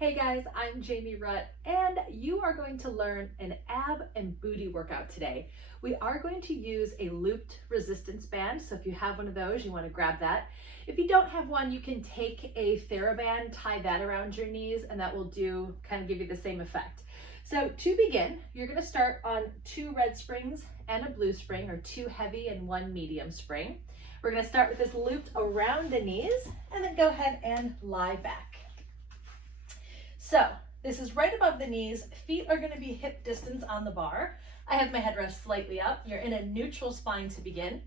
Hey guys, I'm Jaime Rutt, and you are going to learn an ab and booty workout today. We are going to use a looped resistance band, so if you have one of those, you want to grab that. If you don't have one, you can take a theraband, tie that around your knees, and that will kind of give you the same effect. So to begin, you're going to start on 2 red springs and a blue spring, or 2 heavy and 1 medium spring. We're going to start with this looped around the knees, and then go ahead and lie back. So this is right above the knees. Feet are going to be hip distance on the bar. I have my headrest slightly up. You're in a neutral spine to begin.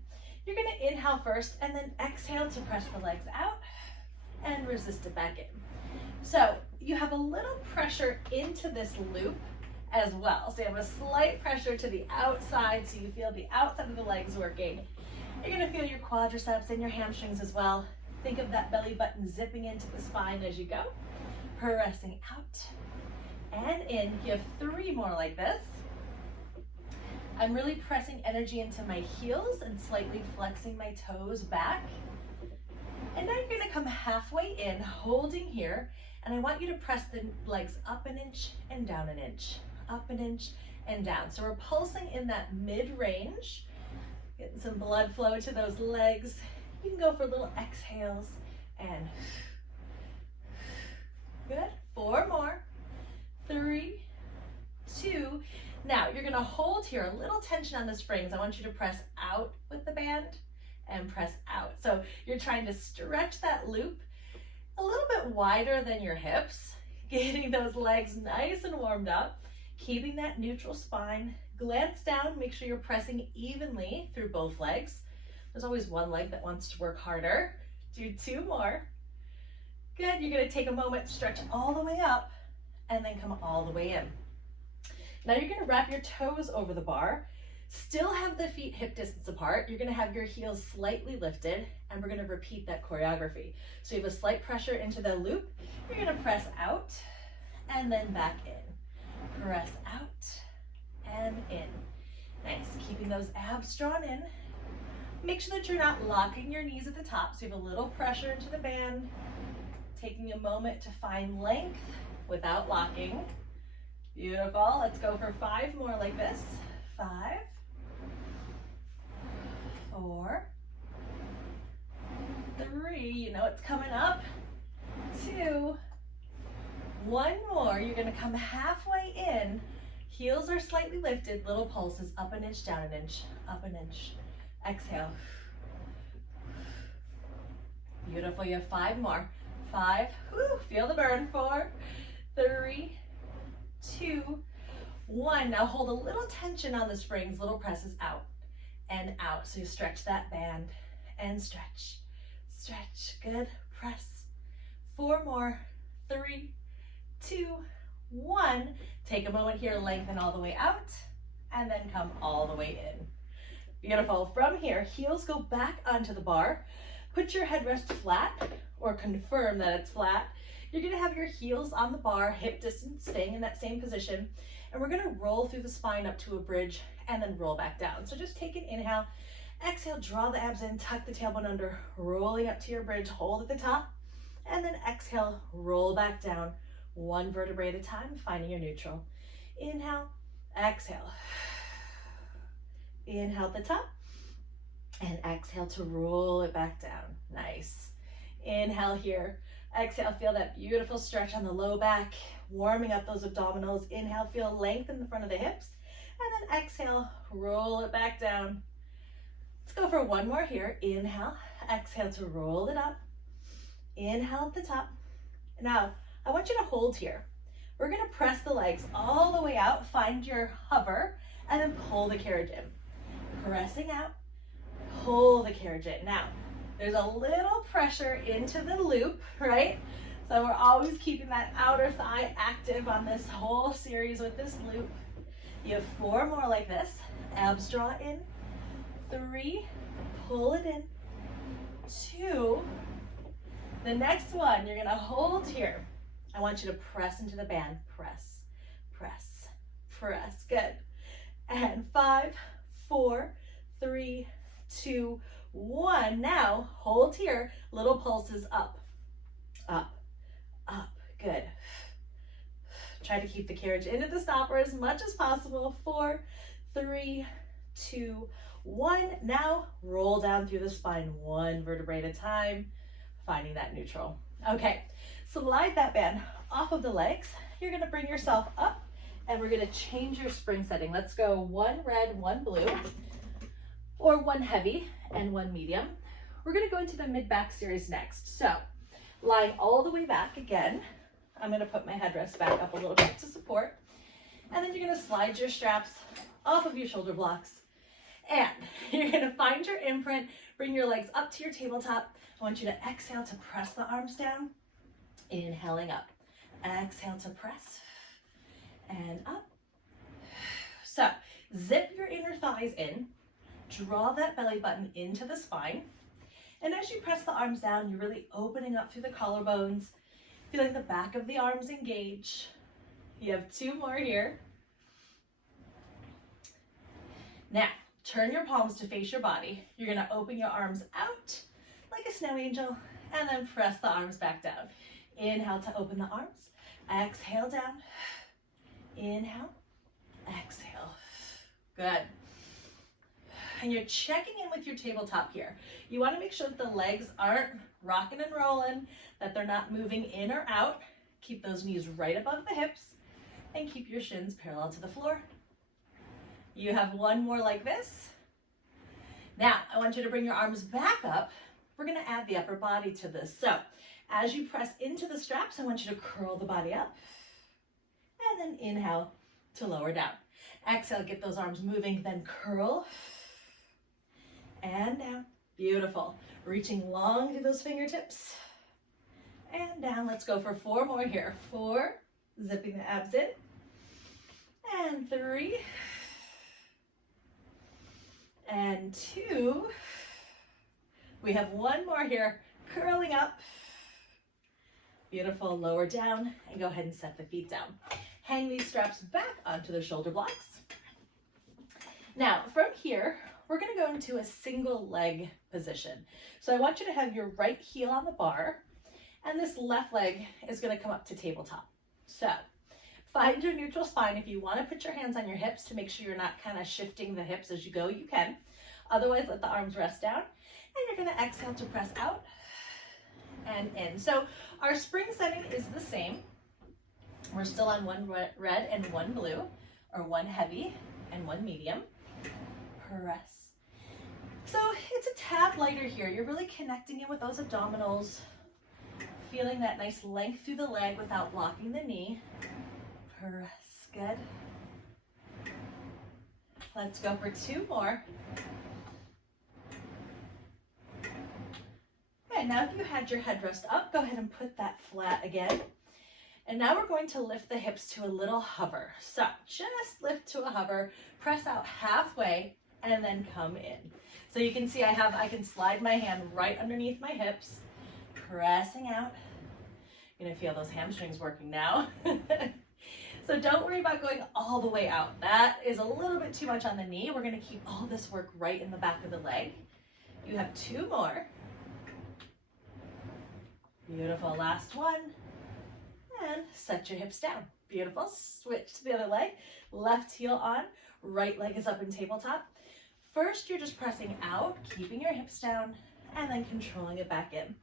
You're going to inhale first and then exhale to press the legs out and resist it back in. So you have a little pressure into this loop as well. So you have a slight pressure to the outside, so you feel the outside of the legs working. You're going to feel your quadriceps and your hamstrings as well. Think of that belly button zipping into the spine as you go. Pressing out and in. You have 3 more like this. I'm really pressing energy into my heels and slightly flexing my toes back. And now you're going to come halfway in, holding here, and I want you to press the legs up an inch and down an inch, up an inch and down. So we're pulsing in that mid-range, getting some blood flow to those legs. You can go for little exhales and good. 4 more. 3, 2. Now you're going to hold here, a little tension on the springs. I want you to press out with the band and press out. So you're trying to stretch that loop a little bit wider than your hips, getting those legs nice and warmed up, keeping that neutral spine. Glance down, make sure you're pressing evenly through both legs. There's always one leg that wants to work harder. Do 2 more. Good. You're going to take a moment, stretch all the way up, and then come all the way in. Now you're going to wrap your toes over the bar. Still have the feet hip distance apart. You're going to have your heels slightly lifted, and we're going to repeat that choreography. So you have a slight pressure into the loop. You're going to press out and then back in. Press out and in. Nice. Keeping those abs drawn in. Make sure that you're not locking your knees at the top, so you have a little pressure into the band. Taking a moment to find length without locking. Beautiful. Let's go for 5 more like this. 5, 4, 3, you know it's coming up. 2, 1 more. You're going to come halfway in. Heels are slightly lifted. Little pulses, up an inch, down an inch, up an inch. Exhale. Beautiful. You have 5 more. 5, whoo, feel the burn. 4, 3, 2, 1. Now hold a little tension on the springs, little presses out and out. So you stretch that band and stretch, stretch. Good. Press. 4 more. 3, 2, 1. Take a moment here, lengthen all the way out, and then come all the way in. Beautiful. From here, heels go back onto the bar. Put your headrest flat, or confirm that it's flat. You're going to have your heels on the bar, hip distance, staying in that same position. And we're going to roll through the spine up to a bridge and then roll back down. So just take an inhale, exhale, draw the abs in, tuck the tailbone under, rolling up to your bridge, hold at the top, and then exhale, roll back down, 1 vertebrae at a time, finding your neutral. Inhale, exhale. Inhale at the top, and exhale to roll it back down. Nice. Inhale here. Exhale, feel that beautiful stretch on the low back, warming up those abdominals. Inhale, feel length in the front of the hips. And then exhale, roll it back down. Let's go for 1 more here. Inhale, exhale to roll it up. Inhale at the top. Now, I want you to hold here. We're going to press the legs all the way out, find your hover, and then pull the carriage in. Pressing out, pull the carriage in. Now, there's a little pressure into the loop, right? So we're always keeping that outer thigh active on this whole series with this loop. You have 4 more like this. Abs draw in. 3, pull it in. 2, the next one, you're gonna hold here. I want you to press into the band. Press, press, press. Good. And 5, 4, 3, 2, 1. Now hold here, little pulses up, up, up. Good. Try to keep the carriage into the stopper as much as possible. 4, 3, 2, 1. Now roll down through the spine, one vertebrae at a time, finding that neutral. Okay, slide that band off of the legs. You're gonna bring yourself up and we're gonna change your spring setting. Let's go 1 red, 1 blue, or 1 heavy and 1 medium. We're gonna go into the mid-back series next. So lying all the way back again, I'm gonna put my headrest back up a little bit to support. And then you're gonna slide your straps off of your shoulder blocks. And you're gonna find your imprint, bring your legs up to your tabletop. I want you to exhale to press the arms down. Inhaling up. Exhale to press. And up. So zip your inner thighs in. Draw that belly button into the spine. And as you press the arms down, you're really opening up through the collarbones, feeling the back of the arms engage. You have 2 more here. Now, turn your palms to face your body. You're gonna open your arms out like a snow angel and then press the arms back down. Inhale to open the arms. Exhale down. Inhale. Exhale. Good. And you're checking in with your tabletop here. You want to make sure that the legs aren't rocking and rolling, that they're not moving in or out. Keep those knees right above the hips and keep your shins parallel to the floor. You have 1 more like this. Now, I want you to bring your arms back up. We're going to add the upper body to this. So, as you press into the straps, I want you to curl the body up. And then inhale to lower down. Exhale, get those arms moving, then curl. And down. Beautiful. Reaching long through those fingertips. And down. Let's go for 4 more here. 4. Zipping the abs in. And 3. And 2. We have 1 more here. Curling up. Beautiful. Lower down. And go ahead and set the feet down. Hang these straps back onto the shoulder blocks. Now, from here, we're going to go into a single leg position. So I want you to have your right heel on the bar, and this left leg is going to come up to tabletop. So find your neutral spine. If you want to put your hands on your hips to make sure you're not kind of shifting the hips as you go, you can. Otherwise, let the arms rest down, and you're going to exhale to press out and in. So our spring setting is the same. We're still on 1 red and 1 blue, or 1 heavy and 1 medium. Press. So it's a tad lighter here. You're really connecting in with those abdominals, feeling that nice length through the leg without blocking the knee. Press. Good. Let's go for 2 more. Okay, now if you had your headrest up, go ahead and put that flat again. And now we're going to lift the hips to a little hover. So just lift to a hover, press out halfway, and then come in. So you can see I can slide my hand right underneath my hips, pressing out. You're gonna feel those hamstrings working now. So don't worry about going all the way out. That is a little bit too much on the knee. We're gonna keep all this work right in the back of the leg. You have 2 more. Beautiful, last one. And set your hips down. Beautiful, switch to the other leg. Left heel on, right leg is up in tabletop. First, you're just pressing out, keeping your hips down, and then controlling it back in.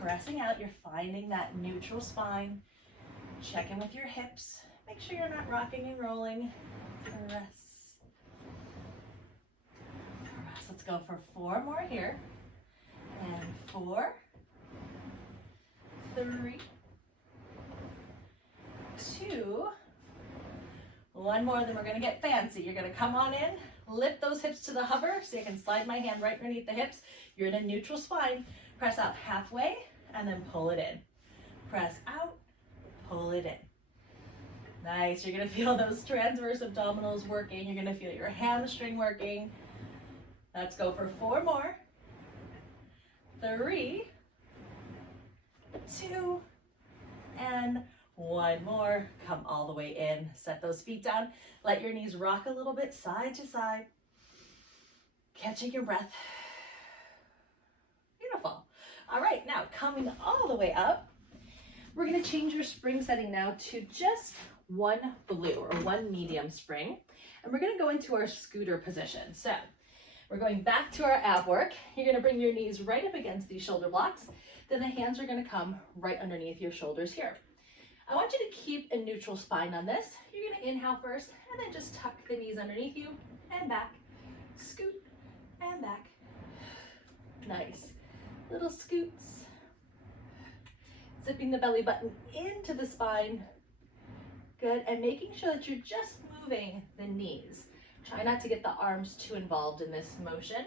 Pressing out, you're finding that neutral spine. Check in with your hips. Make sure you're not rocking and rolling. Press. Press. Let's go for 4 more here. And 4, 3, 2, 1 more, then we're gonna get fancy. You're gonna come on in, lift those hips to the hover, so you can slide my hand right underneath the hips. You're in a neutral spine. Press out halfway, and then pull it in. Press out, pull it in. Nice, you're gonna feel those transverse abdominals working. You're gonna feel your hamstring working. Let's go for 4 more. 3, 2, and 1 more. Come all the way in. Set those feet down. Let your knees rock a little bit side to side. Catching your breath. Beautiful. All right, now coming all the way up, we're going to change your spring setting now to just one blue or one medium spring, and we're gonna go into our scooter position. So we're going back to our ab work. You're gonna bring your knees right up against these shoulder blocks. Then the hands are gonna come right underneath your shoulders here. I want you to keep a neutral spine on this. You're gonna inhale first, and then just tuck the knees underneath you, and back, scoot, and back. Nice. Little scoots. Zipping the belly button into the spine. Good, and making sure that you're just moving the knees. Try not to get the arms too involved in this motion.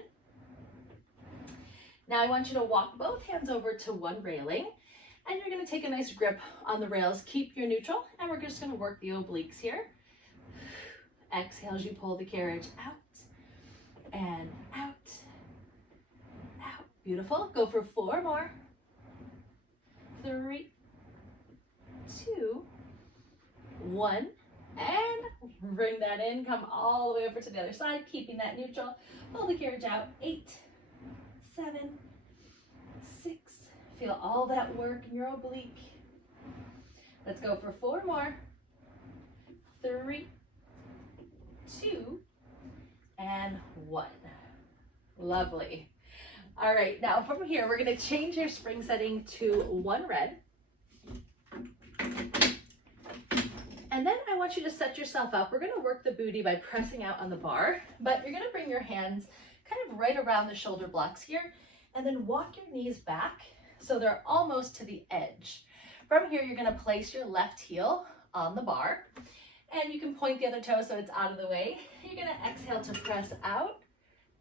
Now I want you to walk both hands over to one railing, and you're gonna take a nice grip on the rails. Keep your neutral, and we're just gonna work the obliques here. Exhale as you pull the carriage out, and out, out. Beautiful, go for 4 more. 3, 2, 1, and bring that in. Come all the way over to the other side, keeping that neutral. Pull the carriage out. 8, 7, 6. Feel all that work in your oblique. Let's go for 4 more. 3, 2, and 1. Lovely. All right, now from here, we're gonna change your spring setting to 1 red. And then I want you to set yourself up. We're gonna work the booty by pressing out on the bar, but you're gonna bring your hands kind of right around the shoulder blocks here, and then walk your knees back so they're almost to the edge. From here, you're gonna place your left heel on the bar, and you can point the other toe so it's out of the way. You're gonna exhale to press out,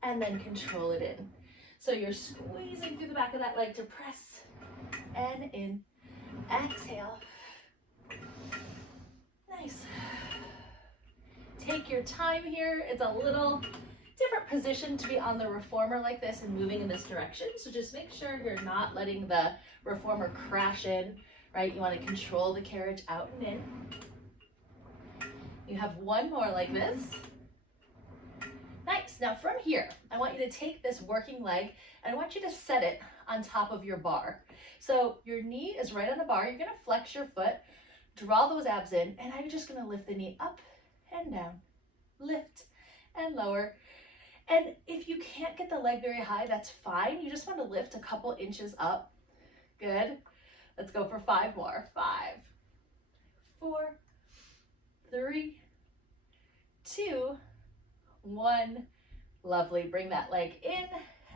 and then control it in. So you're squeezing through the back of that leg to press, and in, exhale. Nice. Take your time here. It's a little different position to be on the reformer like this and moving in this direction. So just make sure you're not letting the reformer crash in, right? You want to control the carriage out and in. You have 1 more like this. Nice. Now from here, I want you to take this working leg and I want you to set it on top of your bar. So your knee is right on the bar. You're going to flex your foot, draw those abs in, and I'm just going to lift the knee up and down, lift and lower. And if you can't get the leg very high, that's fine. You just want to lift a couple inches up. Good. Let's go for 5 more. 5, 4, 3, 2, 1. Lovely. Bring that leg in,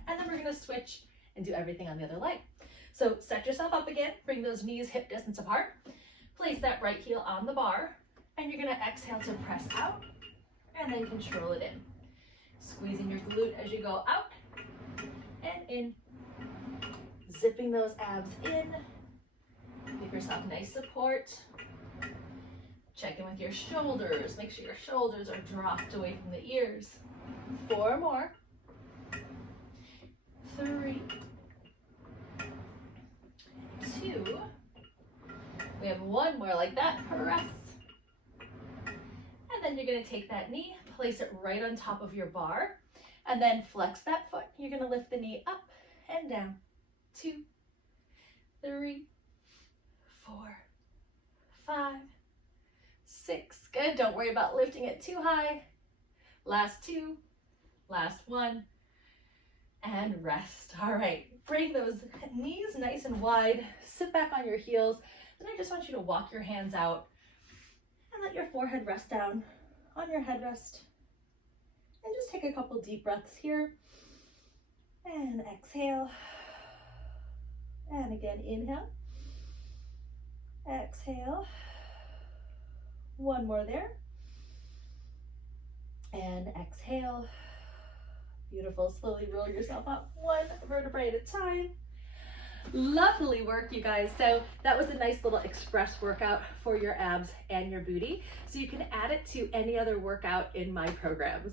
and then we're going to switch and do everything on the other leg. So set yourself up again. Bring those knees hip distance apart. Place that right heel on the bar, and you're going to exhale to press out, and then control it in. Squeezing your glute as you go out and in. Zipping those abs in. Give yourself nice support. Check in with your shoulders. Make sure your shoulders are dropped away from the ears. 4 more. 3, 2. We have 1 more like that. Press. And then you're going to take that knee, place it right on top of your bar, and then flex that foot. You're going to lift the knee up and down. 2, 3, 4, 5, 6. Good. Don't worry about lifting it too high. Last 2, last 1, and rest. All right. Bring those knees nice and wide. Sit back on your heels. Then I just want you to walk your hands out and let your forehead rest down on your headrest. And just take a couple deep breaths here. And exhale. And again, inhale. Exhale. 1 more there. And exhale. Beautiful. Slowly roll yourself up 1 vertebrae at a time. Lovely work, you guys. So that was a nice little express workout for your abs and your booty. So you can add it to any other workout in my programs.